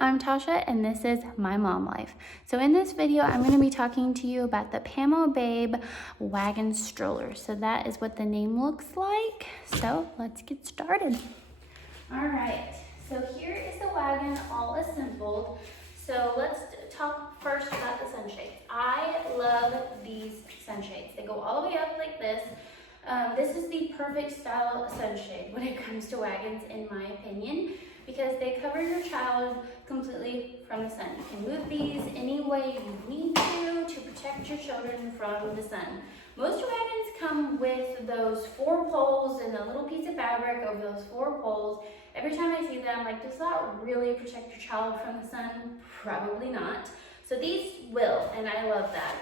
I'm Tasha and this is My Mom Life. So in this video, I'm going to be talking to you about the Pamo Babe wagon stroller. So that is what the name looks like. So let's get started. All right, so here is the wagon all assembled. So let's talk first about the sunshades. I love these sunshades. They go all the way up like this. This is the perfect style sunshade when it comes to wagons, in my opinion, because they cover your child completely from the sun. You can move these any way you need to protect your children from the sun. Most wagons come with those 4 poles and a little piece of fabric over those 4 poles. Every time I see them, I'm like, does that really protect your child from the sun? Probably not. So these will, and I love that.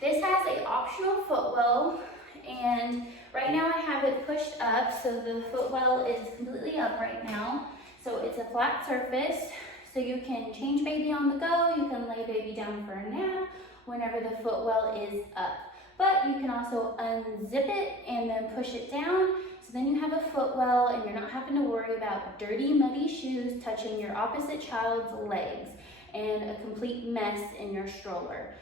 This has an optional footwell, and right now I have it pushed up, so the footwell is completely up right now. So it's a flat surface, so you can change baby on the go, you can lay baby down for a nap whenever the footwell is up. But you can also unzip it and then push it down, so then you have a footwell and you're not having to worry about dirty, muddy shoes touching your opposite child's legs and a complete mess in your stroller.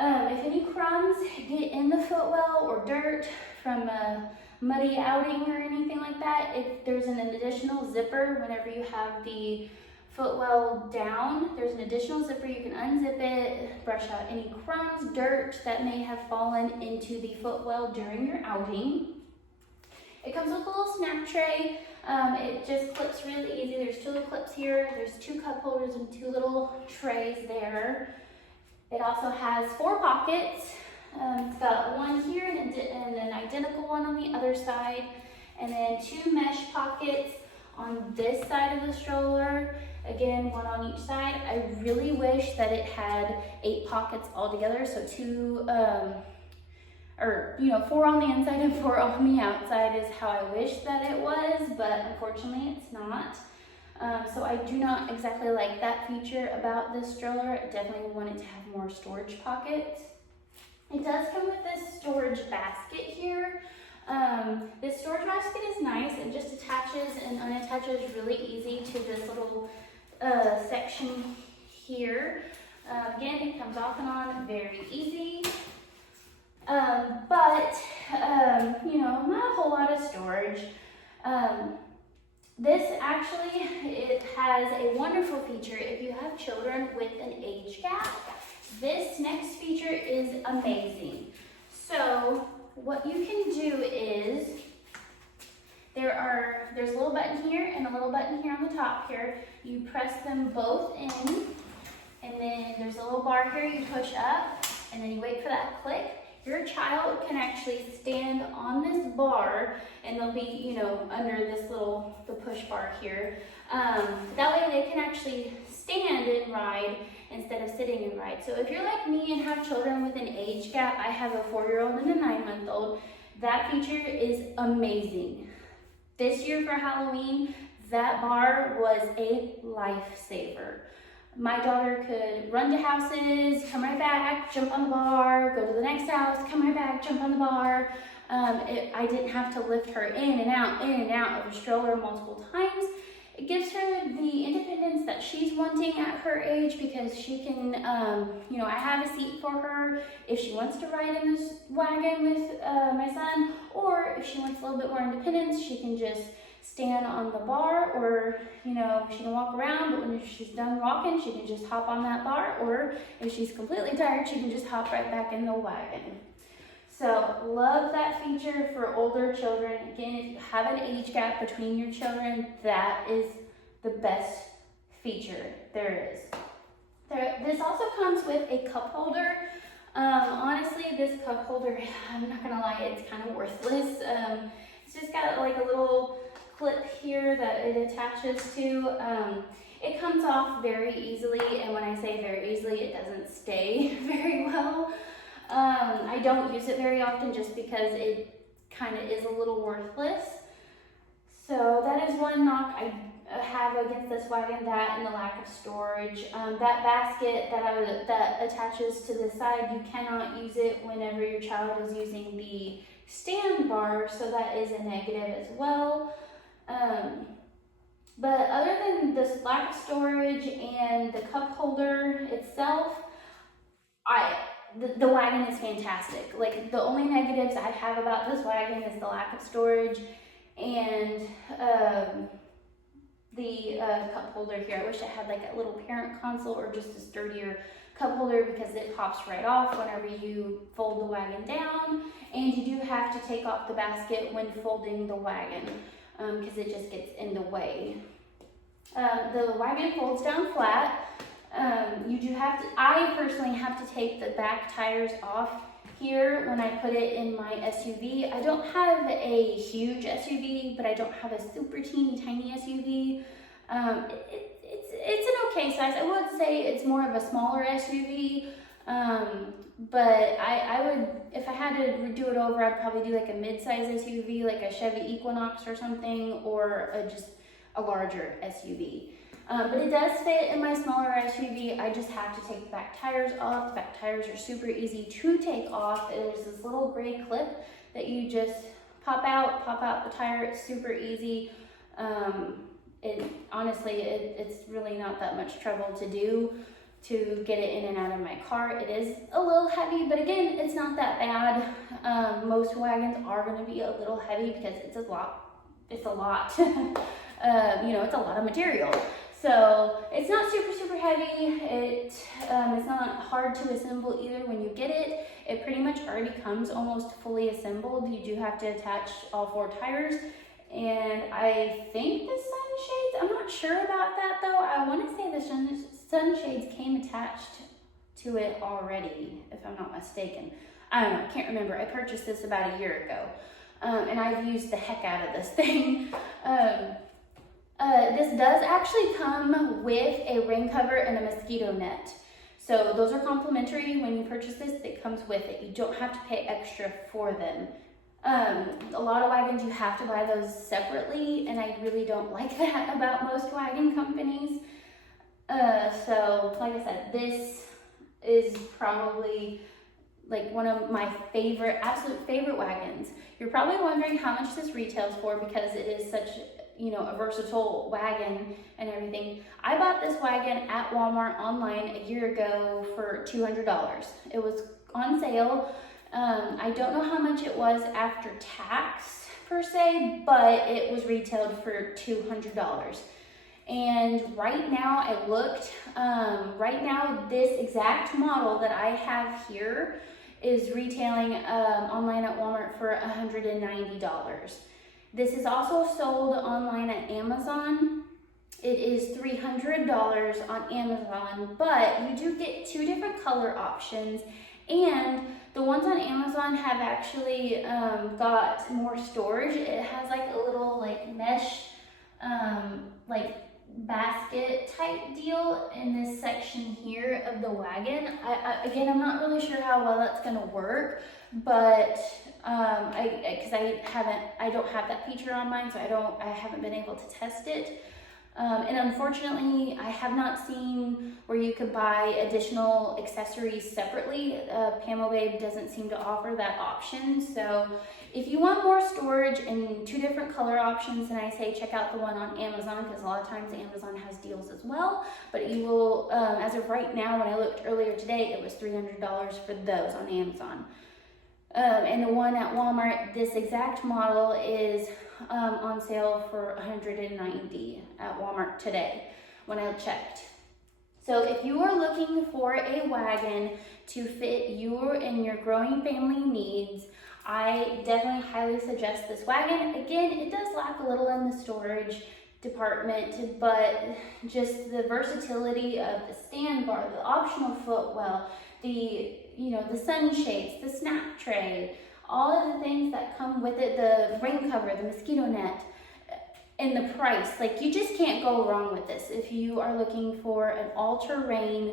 If any crumbs get in the footwell or dirt from a muddy outing or anything like that, if there's an additional zipper whenever you have the footwell down, there's an additional zipper. You can unzip it, brush out any crumbs, dirt that may have fallen into the footwell during your outing. It comes with a little snack tray. It just clips really easy. There's 2 little clips here. There's 2 cup holders and 2 little trays there. It also has 4 pockets. It's got one here and an identical one on the other side, and then 2 mesh pockets on this side of the stroller. Again, one on each side. I really wish that it had 8 pockets altogether, so 4 on the inside and 4 on the outside is how I wish that it was, but unfortunately it's not. So I do not exactly like that feature about this stroller. I definitely want it to have more storage pockets. It does come with this storage basket here. This storage basket is nice. It just attaches and unattaches really easy to this little section here. Again, it comes off and on very easy. But not a whole lot of storage. This actually, it has a wonderful feature if you have children with an age gap. This next feature is amazing. So what you can do is, there's a little button here and a little button here on the top here. You press them both in, and then there's a little bar here you push up, and then you wait for that click. Your child can actually stand on this bar, and they'll be, under the push bar here. That way they can actually stand and ride instead of sitting and ride. So if you're like me and have children with an age gap, I have a 4-year-old and a 9-month-old, that feature is amazing. This year for Halloween, that bar was a lifesaver. My daughter could run to houses, come right back, jump on the bar, go to the next house, come right back, jump on the bar. I didn't have to lift her in and out of a stroller multiple times. It gives her the independence that she's wanting at her age, because she can, I have a seat for her if she wants to ride in this wagon with my son, or if she wants a little bit more independence, she can just stand on the bar, or she can walk around, but when she's done walking, she can just hop on that bar, or if she's completely tired, she can just hop right back in the wagon. So love that feature for older children. Again, if you have an age gap between your children, that is the best feature there is. This also comes with a cup holder. Honestly, this cup holder, I'm not gonna lie, it's kind of worthless. It's just got like a little clip here that it attaches to. It comes off very easily, and when I say very easily, it doesn't stay very well. I don't use it very often just because it kind of is a little worthless. So that is one knock I have against this wagon, that and the lack of storage. That basket that attaches to the side, you cannot use it whenever your child is using the stand bar, so that is a negative as well. But other than this lack of storage and the cup holder itself, the wagon is fantastic. Like, the only negatives I have about this wagon is the lack of storage and the cup holder here. I wish it had like a little parent console or just a sturdier cup holder, because it pops right off whenever you fold the wagon down, and you do have to take off the basket when folding the wagon because it just gets in the way. The wagon folds down flat. You do have to, I personally have to take the back tires off here when I put it in my SUV. I don't have a huge SUV, but I don't have a super teeny tiny SUV. It's an okay size. I would say it's more of a smaller SUV, but I would, if I had to do it over, I'd probably do like a mid-size SUV, like a Chevy Equinox or something, or just a larger SUV. But it does fit in my smaller SUV. I just have to take the back tires off. The back tires are super easy to take off. There's this little gray clip that you just pop out the tire. It's super easy. Honestly, it's really not that much trouble to do to get it in and out of my car. It is a little heavy, but again, it's not that bad. Most wagons are going to be a little heavy because it's a lot. You know, it's a lot of material. So it's not super heavy. It's not hard to assemble either when you get it. It pretty much already comes almost fully assembled. You do have to attach all 4 tires. And I think the sunshades, I'm not sure about that though. I want to say the sunshades came attached to it already, if I'm not mistaken. I don't know, I can't remember. I purchased this about a year ago. And I've used the heck out of this thing. This does actually come with a rain cover and a mosquito net. So those are complimentary when you purchase this. It comes with it. You don't have to pay extra for them. A lot of wagons you have to buy those separately, and I really don't like that about most wagon companies. So like I said, this is probably like one of my absolute favorite wagons. You're probably wondering how much this retails for, because it is such, you know, a versatile wagon and everything. I bought this wagon at Walmart online a year ago for $200. It was on sale. I don't know how much it was after tax per se, but it was retailed for $200. And right now, I looked, right now this exact model that I have here is retailing online at Walmart for $190. This is also sold online at Amazon. It is $300 on Amazon, but you do get 2 different color options, and the ones on Amazon have actually got more storage. It has like a little like mesh like basket type deal in this section here of the wagon. Again, I'm not really sure how well that's gonna work, but because I don't have that feature on mine, so I haven't been able to test it. And unfortunately, I have not seen where you could buy additional accessories separately. Pamo Babe doesn't seem to offer that option. So if you want more storage and 2 different color options, then I say check out the one on Amazon, because a lot of times Amazon has deals as well. But you will, as of right now, when I looked earlier today, it was $300 for those on Amazon. And the one at Walmart, this exact model is on sale for $190 at Walmart today when I checked. So if you are looking for a wagon to fit your and your growing family needs, I definitely highly suggest this wagon. Again, it does lack a little in the storage department, but just the versatility of the stand bar, the optional footwell, the sunshades, the snack tray, all of the things that come with it, the rain cover, the mosquito net, and the price. Like, you just can't go wrong with this if you are looking for an all-terrain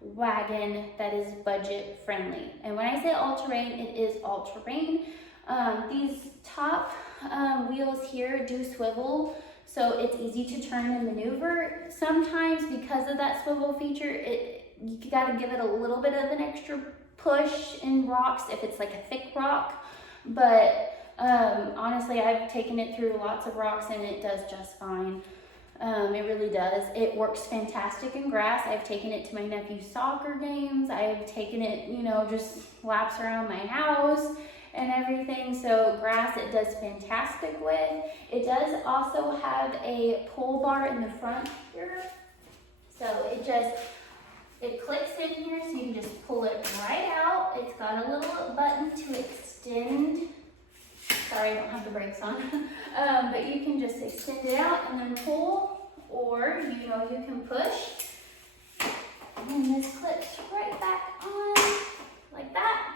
wagon that is budget friendly. And when I say all-terrain, it is all-terrain. These top wheels here do swivel, so it's easy to turn and maneuver. Sometimes because of that swivel feature, you gotta give it a little bit of an extra push in rocks if it's like a thick rock, but honestly, I've taken it through lots of rocks and it does just fine. It really does. It works fantastic in grass. I've taken it to my nephew's soccer games. I've taken it, you know, just laps around my house and everything. So grass it does fantastic with. It does also have a pull bar in the front here. So it clicks in here, so you can just pull it right out. It's got a little button to extend. Sorry, I don't have the brakes on. But you can just extend it out and then pull, or you know, you can push. And then this clips right back on like that.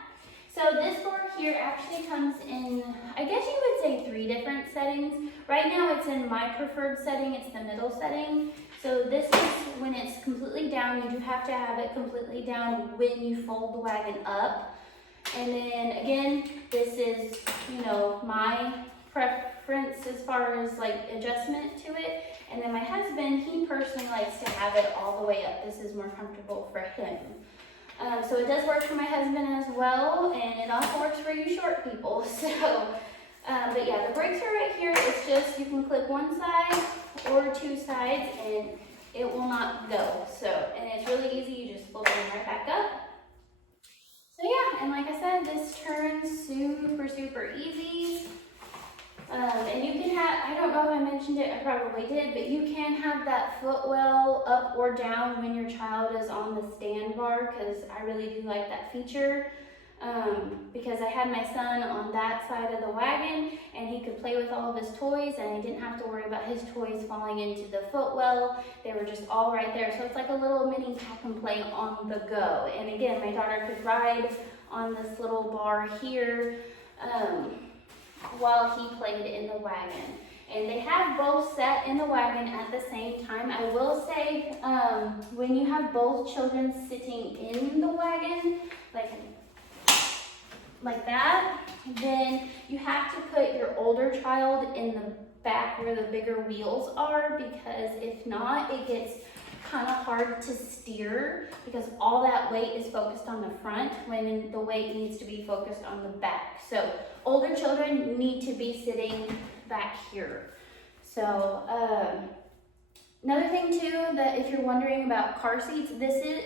So this door here actually comes in, I guess you would say 3 different settings. Right now it's in my preferred setting, it's the middle setting. So this is when it's completely down. You do have to have it completely down when you fold the wagon up. And then again, this is, you know, my preference as far as like adjustment to it. And then my husband, he personally likes to have it all the way up. This is more comfortable for him. So it does work for my husband as well, and it also works for you short people. So, but yeah, the brakes are right here. It's just, you can click one side or 2 sides and it will not go. So, and it's really easy. You just fold them right back up. So yeah, and like I said, this turns super, super easy. And you can have, I don't know if I mentioned it, I probably did, but you can have that footwell up or down when your child is on the stand bar, because I really do like that feature. Because I had my son on that side of the wagon and he could play with all of his toys and I didn't have to worry about his toys falling into the footwell. They were just all right there. So it's like a little mini pack and play on the go. And again, my daughter could ride on this little bar here while he played in the wagon. And they have both set in the wagon at the same time. I will say, when you have both children sitting in the wagon, like that, then you have to put your older child in the back where the bigger wheels are, because if not, it gets kind of hard to steer because all that weight is focused on the front when the weight needs to be focused on the back. So older children need to be sitting back here. So another thing too, that if you're wondering about car seats, this is,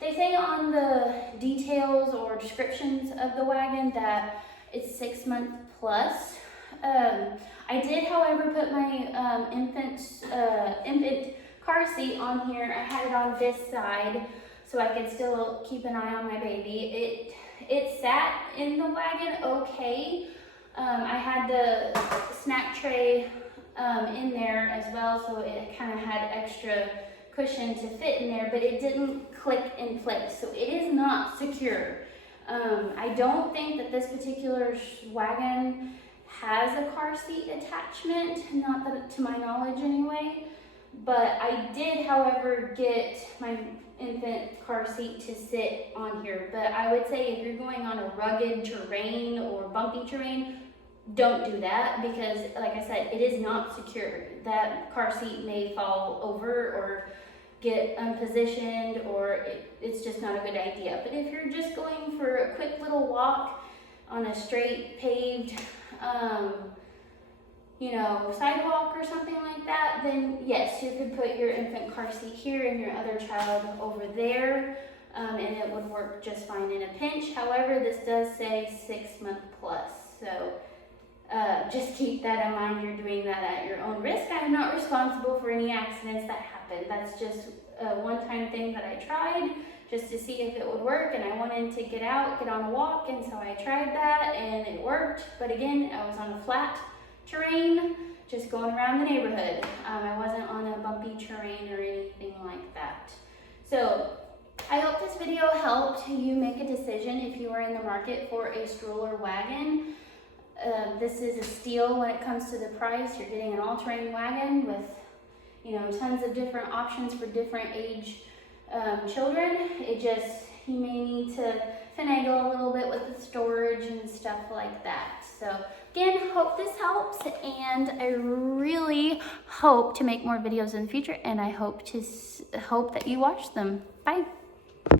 they say on the details or descriptions of the wagon that it's 6 months plus. I did, however, put my infant car seat on here. I had it on this side so I could still keep an eye on my baby. It sat in the wagon okay. I had the snack tray in there as well, so it kind of had extra cushion to fit in there, but it didn't click in place, so it is not secure. I don't think that this particular wagon has a car seat attachment, not that to my knowledge anyway, but I did, however, get my infant car seat to sit on here. But I would say if you're going on a rugged terrain or bumpy terrain, don't do that, because like I said, it is not secure. That car seat may fall over or get unpositioned, or it's just not a good idea. But if you're just going for a quick little walk on a straight paved you know, sidewalk or something like that, then yes, you could put your infant car seat here and your other child over there, and it would work just fine in a pinch. However, this does say 6 month plus, so just keep that in mind. You're doing that at your own risk. I'm not responsible for any accidents that happen. That's just a one-time thing that I tried just to see if it would work, and I wanted to get out, get on a walk, and so I tried that and it worked. But again, I was on a flat terrain, just going around the neighborhood. I wasn't on a bumpy terrain or anything like that. So I hope this video helped you make a decision if you are in the market for a stroller wagon. This is a steal when it comes to the price. You're getting an all-terrain wagon with, you know, tons of different options for different age children. It just, you may need to finagle a little bit with the storage and stuff like that. So again, hope this helps, and I really hope to make more videos in the future, and I hope that you watch them. Bye.